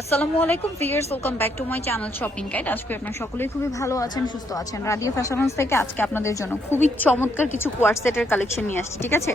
আসসালামু আলাইকুম viewers welcome back to my channel shopping guide আজকে আপনারা সকলেই খুবই ভালো আছেন, সুস্থ আছেন। রাদিয়া ফ্যাশন হাউস থেকে আজকে আপনাদের জন্য খুবই চমৎকার কিছু কোয়ার সেটের কালেকশন নিয়ে আসছি, ঠিক আছে?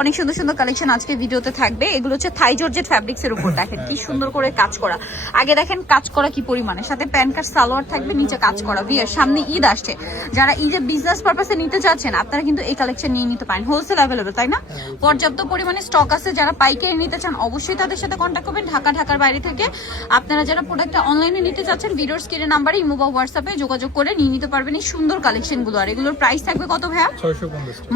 অনেক সুন্দর সুন্দর কালেকশন আজকে ভিডিওতে থাকবে। এগুলো হচ্ছে থাই জর্জেট ফ্যাব্রিক্স এর উপর। দেখেন কি সুন্দর করে কাজ করা। আগে দেখেন কাজ করা কি পরিমাণে। সাথে প্যান্ট কার্ড, সালোয়ার থাকবে, নিচে কাজ করা। ভিয়ার সামনে ঈদ আসছে। যারা ঈদের বিজনেস পারপাসে নিতে চাচ্ছেন, আপনারা কিন্তু এই কালেকশন নিয়ে নিতে পারেন। হোলসেল অ্যাভেলেবল তাই না? পর্যাপ্ত পরিমাণে স্টক আছে। যারা পাইকারি নিতে চান, অবশ্যই তাদের সাথে কন্ট্যাক্ট করবেন। ঢাকা, ঢাকার বাইরে থেকে আপনারা যারা প্রোডাক্টটা অনলাইনে নিতে চাচ্ছেন ভিডিওর স্ক্রিনের নাম্বারে ইমো বা হোয়াটসঅ্যাপে যোগাযোগ করে নিয়ে নিতে পারবেন এই সুন্দর কালেকশনগুলো আর এগুলোর প্রাইস থাকবে কত ভাইয়া?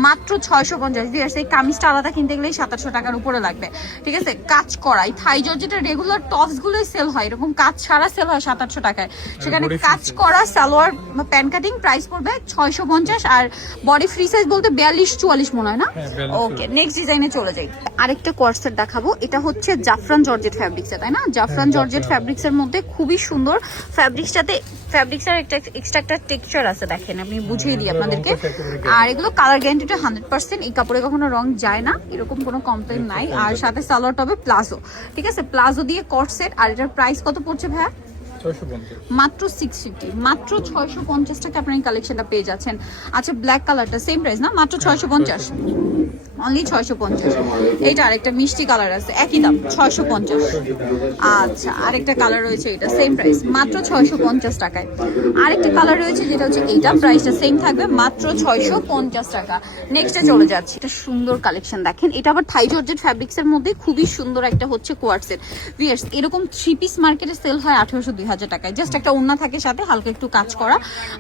মাত্র ছয়শো পঞ্চাশ। দিয়ে এই কামিজটা আলাদা কিনতে গেলেই সাতাশশো টাকার উপরে লাগবে। ঠিক আছে কাজ করাই থাই জর্জেটের রেগুলার টপস গুলোই সেল হয় এরকম কাজ ছাড়া সেল হয় সাত আটশো টাকায় সেখানে কাজ করা সালোয়ার প্যান কাটিং প্রাইস পড়বে ছয়শো পঞ্চাশ আর বডি ফ্রি সাইজ বলতে বিয়াল্লিশ চুয়াল্লিশ মনে হয় না? হ্যাঁ, 42 ওকে নেক্সট ডিজাইনে চলে যাই। আরেকটা কোয়ার্সেট দেখাবো। এটা হচ্ছে জাফরান জর্জেট ফ্যাব্রিক্স তাই না? জাফরান হ্যাঁ, জর্জেট জাফরান। ফ্যাব্রিক্স এর মধ্যে খুবই সুন্দর। ফ্যাব্রিক্সটাতে ফ্যাব্রিক্সের একটা এক্সট্রা একটা টেক্সচার আছে দেখেন আমি বুঝিয়ে দিই আপনাদেরকে। আর এগুলো কালার গ্যারান্টিটা হান্ড্রেড পার্সেন্ট এই কাপড়ে কখনো রং যায় না এরকম কোনো কমপ্লেন নাই। আর সাথে সালোয়ার হবে প্লাজো ঠিক আছে? প্লাজো দিয়ে কট সেট আর এটার প্রাইস কত পড়ছে ভাইয়া? মাত্র সিক্স ফিফটি মাত্র ছয়শো পঞ্চাশ টাকা আপনার এই কালেকশনটা পেয়ে যাচ্ছেন। আচ্ছা ব্ল্যাক কালারটা সেম প্রাইস না? মাত্র ছয়শো পঞ্চাশ। অনলি ছয়শো পঞ্চাশ। এইটা আরেকটা মিষ্টি কালার আছে, একই দাম, ছয়শো পঞ্চাশ। আচ্ছা আরেকটা কালার রয়েছে এটা সেম প্রাইস মাত্র ছয়শো পঞ্চাশ টাকায়। আরেকটা কালার রয়েছে যেটা হচ্ছে এইটা প্রাইসটা সেম থাকবে, মাত্র ছয়শো পঞ্চাশ টাকা। নেক্সটে চলে যাচ্ছে, এটা সুন্দর কালেকশন দেখেন। এটা আবার থাই জর্জেট ফ্যাব্রিক্স এর মধ্যে খুবই সুন্দর একটা হচ্ছে কোয়ার্সের ভিয়ার্স এরকম থ্রি পিস মার্কেটে সেল হয় আঠেরোশো দুই হাজার টাকায়। জাস্ট একটা ওন্না থাকে সাথে, হালকা একটু কাজ করা।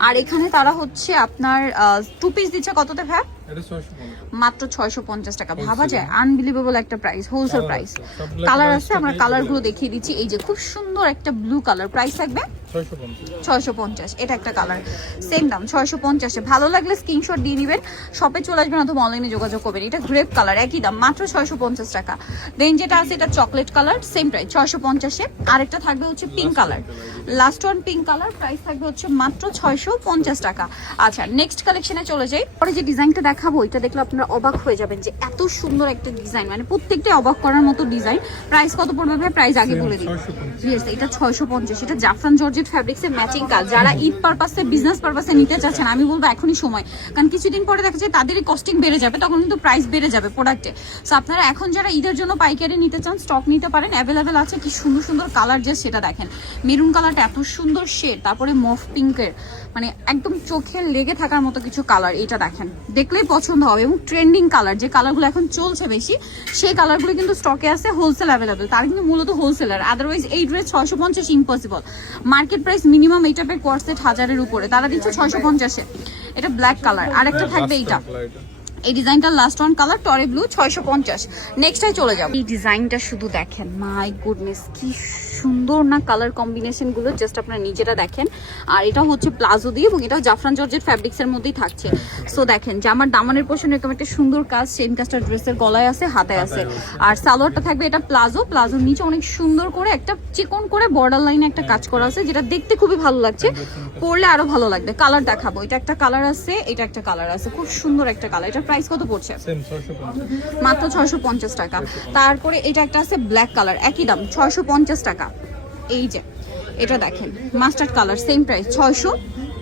আর এখানে তারা হচ্ছে আপনার টু পিস দিচ্ছে কততে ভ্যা এটা ছয়শো পঞ্চাশ মাত্র ছয়শো পঞ্চাশ টাকা। ভাবা যায়। আনবিলিভেবল একটা প্রাইস হোলসেল প্রাইস কালার আছে আমরা কালারগুলো কালারগুলো দেখিয়ে দিচ্ছি। এই যে খুব সুন্দর একটা ব্লু কালার প্রাইস থাকবে ছয়শো পঞ্চাশ। এটা একটা কালার সেম দাম ছয়শো পঞ্চাশে। ভালো লাগলে স্ক্রিনশট দিয়ে নেবেন শপে চলে আসবেন অথবা অনলাইনে যোগাযোগ করবেন। এটা গ্রেপ কালার একই দাম মাত্র ছয়শো পঞ্চাশ টাকা। দেন যেটা আছে এটা চকলেট কালার সেম প্রাইস ছয়শো পঞ্চাশে। আরেকটা থাকবে হচ্ছে pink colour last one pink colour price থাকবে হচ্ছে মাত্র ছয়শো পঞ্চাশ টাকা। আচ্ছা নেক্সট কালেকশনে চলে যাই। পরে যে ডিজাইনটা দেখাবো এটা দেখলে আপনারা অবাক হয়ে যাবেন যে এত সুন্দর একটা ডিজাইন মানে প্রত্যেকটাই অবাক করার মতো ডিজাইন প্রাইস কত পড়বে প্রাইস আগে বলে দিই। এটা ছয়শো পঞ্চাশ এটা জাফরান জর্জেট ফ্যাব্রিক্স এর ম্যাচিং কাজ। যারা ঈদ পারপাসে বিজনেস পারপাসে নিতে চাচ্ছেন, আমি বলব এখনই সময়। কারণ কিছুদিন পরে দেখা যায় তাদেরই কস্টিং বেড়ে যাবে, তখন কিন্তু প্রাইস বেড়ে যাবে প্রোডাক্টে সো আপনারা এখন যারা ঈদের জন্য পাইকারি নিতে চান স্টক নিতে পারেন। অ্যাভেলেবেল আছে কি সুন্দর সুন্দর কালার যে সেটা দেখেন। মেরুন কালারটা এত সুন্দর শেড তারপরে মফ পিঙ্কের মানে একদম চোখে লেগে থাকার মতো কিছু কালার এটা দেখেন। দেখলেই পছন্দ হবে এবং ট্রেন্ডিং কালার যে কালারগুলো এখন চলছে বেশি, সেই কালারগুলো কিন্তু স্টকে আছে হোলসেল অ্যাভেলেবেল তার কিন্তু মূলত হোলসেলার আদারওয়াইজ এই ড্রেস ছয়শো পঞ্চাশ ইম্পসিবল মার্কেট প্রাইস মিনিমাম এই টাইপের কোয়ার্সেট হাজারের উপরে তারা দিচ্ছে ছয়শো পঞ্চাশে। এটা ব্ল্যাক কালার আর একটা থাকবে এইটা। এই ডিজাইনটা লাস্ট ওয়ান কালার টরে ব্লু ছয়শো পঞ্চাশ। নেক্সটাই চলে যাব। এই ডিজাইনটা শুধু দেখেন মাই গুডনেস কি সুন্দর না কালার কম্বিনেশনগুলো জাস্ট আপনারা নিজেরা দেখেন। আর এটা হচ্ছে প্লাজো দিয়ে এবং এটাও জাফরান জর্জের ফ্যাব্রিক্স এর মধ্যেই থাকছে। সো দেখেন জামার দামানের পোষণ এরকম একটা সুন্দর কাজ সেম কাজটা ড্রেসের গলায় আছে হাতায় আছে। আর সালোয়ারটা থাকবে এটা প্লাজো। প্লাজোর নিচে অনেক সুন্দর করে একটা চিকন করে বর্ডার লাইনে একটা কাজ করা আছে যেটা দেখতে খুবই ভালো লাগছে। পরলে আরও ভালো লাগবে। কালার দেখাবো। এটা একটা কালার আছে এটা একটা কালার আছে। খুব সুন্দর একটা কালার এটা প্রাইস কত পড়ছে? মাত্র ছয়শো পঞ্চাশ টাকা। তারপরে এটা একটা আছে ব্ল্যাক কালার একই দাম ছয়শো পঞ্চাশ টাকা। এই যে এটা দেখেন মাস্টার্ড কালার সেম প্রাইস ছয়শো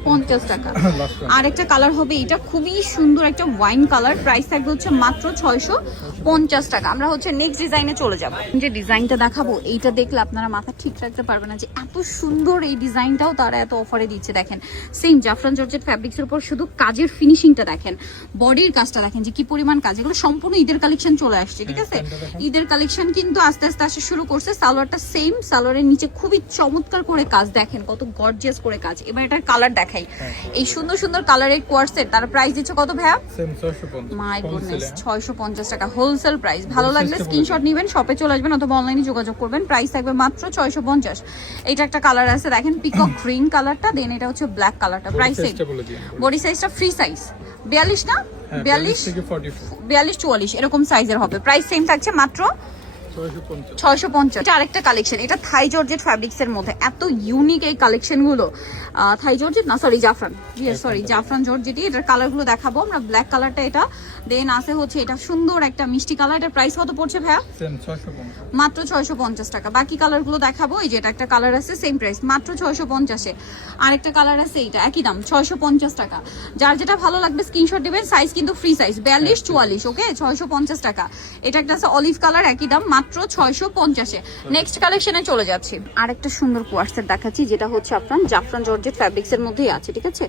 পঞ্চাশ টাকা। One. আরেকটা কালার হবে এটা খুবই সুন্দর একটা ওয়াইন কালার প্রাইস থাকবে হচ্ছে মাত্র ছয়শো পঞ্চাশ টাকা। আমরা হচ্ছে নেক্সট ডিজাইনে চলে যাব। যে ডিজাইনটা দেখাবো এইটা দেখলে আপনারা মাথা ঠিক রাখতে পারবেন না যে এত সুন্দর এই ডিজাইনটাও তারা এত অফারে দিচ্ছে। দেখেন সেম জাফরান জর্জেট ফ্যাব্রিক্সের উপর শুধু কাজের ফিনিশিংটা দেখেন। বডির কাজটা দেখেন যে কি পরিমাণ কাজ। এগুলো সম্পূর্ণ ঈদের কালেকশন চলে আসছে ঠিক আছে? ঈদের কালেকশন কিন্তু আস্তে আস্তে আসা শুরু করছে। সালোয়ারটা সেম সালোয়ারের নিচে খুবই চমৎকার করে কাজ দেখেন কত গর্জিয়াস করে কাজ। এবার এটার কালার দেখাই এই সুন্দর সুন্দর কালারের কোয়ার্সের তার প্রাইস দিচ্ছে কত ভাইয়া? মাই গুডনেস হ্যাঁ। ছয়শো পঞ্চাশ টাকা। হোলসেল প্রাইস ভালো লাগলে স্ক্রিনশট নেবেন শপে চলে আসবেন অথবা অনলাইনে যোগাযোগ করবেন। প্রাইস থাকবে মাত্র ছয়শো পঞ্চাশ। এটা একটা কালার আছে দেখেন পিকক গ্রিন কালারটা দেন এটা হচ্ছে ব্ল্যাক কালারটা প্রাইস বডি সাইজটা ফ্রি সাইজ বিয়াল্লিশ না? হ্যাঁ বিয়াল্লিশ? বিয়াল্লিশ চুয়াল্লিশ এরকম সাইজের হবে। প্রাইস সেম থাকছে মাত্র ছয়শো পঞ্চাশ। ছয়শো পঞ্চাশ। এটা আরেকটা কালেকশন এটা থাই জর্জেট ফ্যাব্রিক্স এর মধ্যে। এত ইউনিক এই কালেকশনগুলো। Thai georgette? না সরি জাফরান। সরি জাফরান জর্জেটই। এটার কালারগুলো দেখাবো। আমরা ব্ল্যাক কালারটা এটা। দেন আছে হচ্ছে এটা সুন্দর একটা মিষ্টি কালার এটার প্রাইস কত পড়ছে ভাইয়া? সেম ছয়শো পঞ্চাশ। মাত্র ছয়শো পঞ্চাশ টাকা। বাকি কালারগুলো দেখাবো। এই যে এটা একটা কালার আছে সেম প্রাইস মাত্র ছয়শো পঞ্চাশে। আরেকটা কালার আছে এইটা একই দাম ছয়শো পঞ্চাশ টাকা। যার যেটা ভালো লাগবে স্ক্রিনশট দিবেন। সাইজ কিন্তু ফ্রি সাইজ বিয়াল্লিশ চুয়াল্লিশ ওকে ছয়শো পঞ্চাশ টাকা। এটা একটা আছে অলিভ কালার একই দাম মাত্র ছয়শো পঞ্চাশে। নেক্সট কালেকশনে চলে যাচ্ছি। আরেকটা সুন্দর কোয়ার্সের দেখাচ্ছি যেটা হচ্ছে আপনার জাফরান জর্জেট ফ্যাব্রিক্স এর মধ্যেই আছে ঠিক আছে?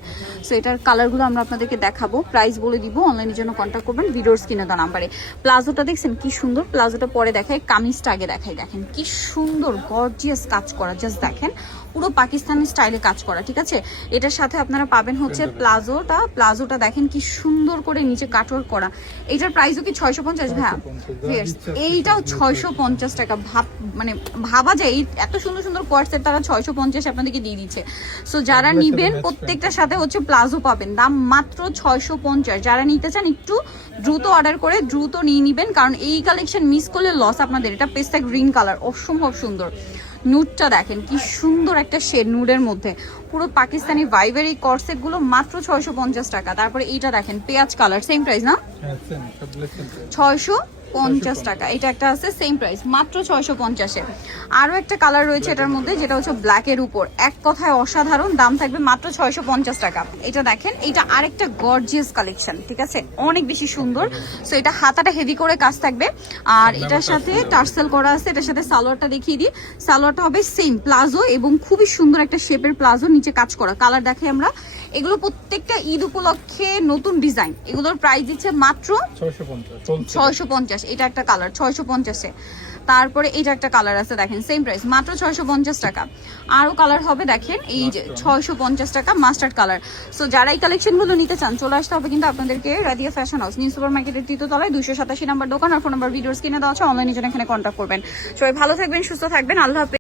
সো এটার কালারগুলো আমরা আপনাদেরকে দেখাবো। প্রাইস বলে দিব অনলাইনের জন্য কন্ট্যাক্ট করবেন ভিডিওর স্ক্রিনে দেওয়া নাম্বারে। প্লাজোটা দেখছেন কি সুন্দর প্লাজোটা পরে দেখায় কামিজটা আগে দেখাই দেখেন কি সুন্দর গর্জিয়াস কাজ করা জাস্ট দেখেন পুরো পাকিস্তানি স্টাইলে কাজ করা ঠিক আছে? এটার সাথে আপনারা পাবেন হচ্ছে প্লাজোটা প্লাজোটা দেখেন কি সুন্দর করে নিচে কাটওয়ার্ক করা। এটার প্রাইসও কি ছয়শো পঞ্চাশ ভাইয়া? 650 Yes, ইচ্ছা এইটাও ছয়শো পঞ্চাশ টাকা। ভাব মানে ভাবা যায় এই এত সুন্দর সুন্দর কোয়ার্সের তারা ছয়শো পঞ্চাশ আপনাদেরকে দিয়ে দিচ্ছে। সো যারা নিবেন প্রত্যেকটার সাথে হচ্ছে প্লাজো পাবেন। দাম মাত্র ছয়শো পঞ্চাশ। যারা নিতে চান একটু দ্রুত অর্ডার করে দ্রুত নিয়ে নিবেন কারণ এই কালেকশন মিস করলে লস আপনাদের। এটা পেস্তা গ্রিন কালার অসম্ভব সুন্দর। নুডটা দেখেন কি সুন্দর একটা শেড নুডের মধ্যে। পুরো পাকিস্তানি ভাইবের এই কর্সেটগুলো মাত্র ছয়শো পঞ্চাশ টাকা। তারপরে এইটা দেখেন পেঁয়াজ কালার সেম প্রাইস না? হ্যাঁ ছয়শো পঞ্চাশ টাকা। এটা একটা আছে সেম প্রাইস মাত্র ছয়শো পঞ্চাশে। আরও একটা কালার রয়েছে এটার মধ্যে যেটা হচ্ছে ব্ল্যাকের উপর। এক কথায় অসাধারণ দাম থাকবে মাত্র ছয়শো পঞ্চাশ টাকা। এটা দেখেন এটা আরেকটা গর্জিয়াস কালেকশন ঠিক আছে? অনেক বেশি সুন্দর। সো এটা হাতাটা হেভি করে কাজ থাকবে। আর এটার সাথে টার্সেল করা আছে এটার সাথে সালোয়ারটা দেখিয়ে দিই। সালোয়ারটা হবে সেম প্লাজো এবং খুবই সুন্দর একটা শেপের প্লাজো নিচে কাজ করা। কালার দেখে আমরা। এগুলো প্রত্যেকটা ঈদ উপলক্ষে নতুন ডিজাইন। এগুলোর প্রাইস দিচ্ছে মাত্র ছয়শো পঞ্চাশ এটা একটা কালার ছয়শো পঞ্চাশে। তারপরে এটা একটা কালার আছে দেখেন সেম প্রাইস মাত্র ছয়শো পঞ্চাশ টাকা। আরও কালার হবে দেখেন এই যে ছয়শো পঞ্চাশ টাকা মাস্টার্ড কালার সো যারা এই কালেকশনগুলো নিতে চান চলে আসতে হবে কিন্তু আপনাদেরকে Radia fashion house new super মার্কেটের তৃতীয় তলায় দুশো সাতাশি নাম্বার দোকান। আর ফোন নাম্বার ভিডিওস কিনে দেওয়া আছে অনলাইনে জন্য এখানে কন্ট্যাক্ট করবেন। সবাই ভালো থাকবেন সুস্থ থাকবেন আল্লাহ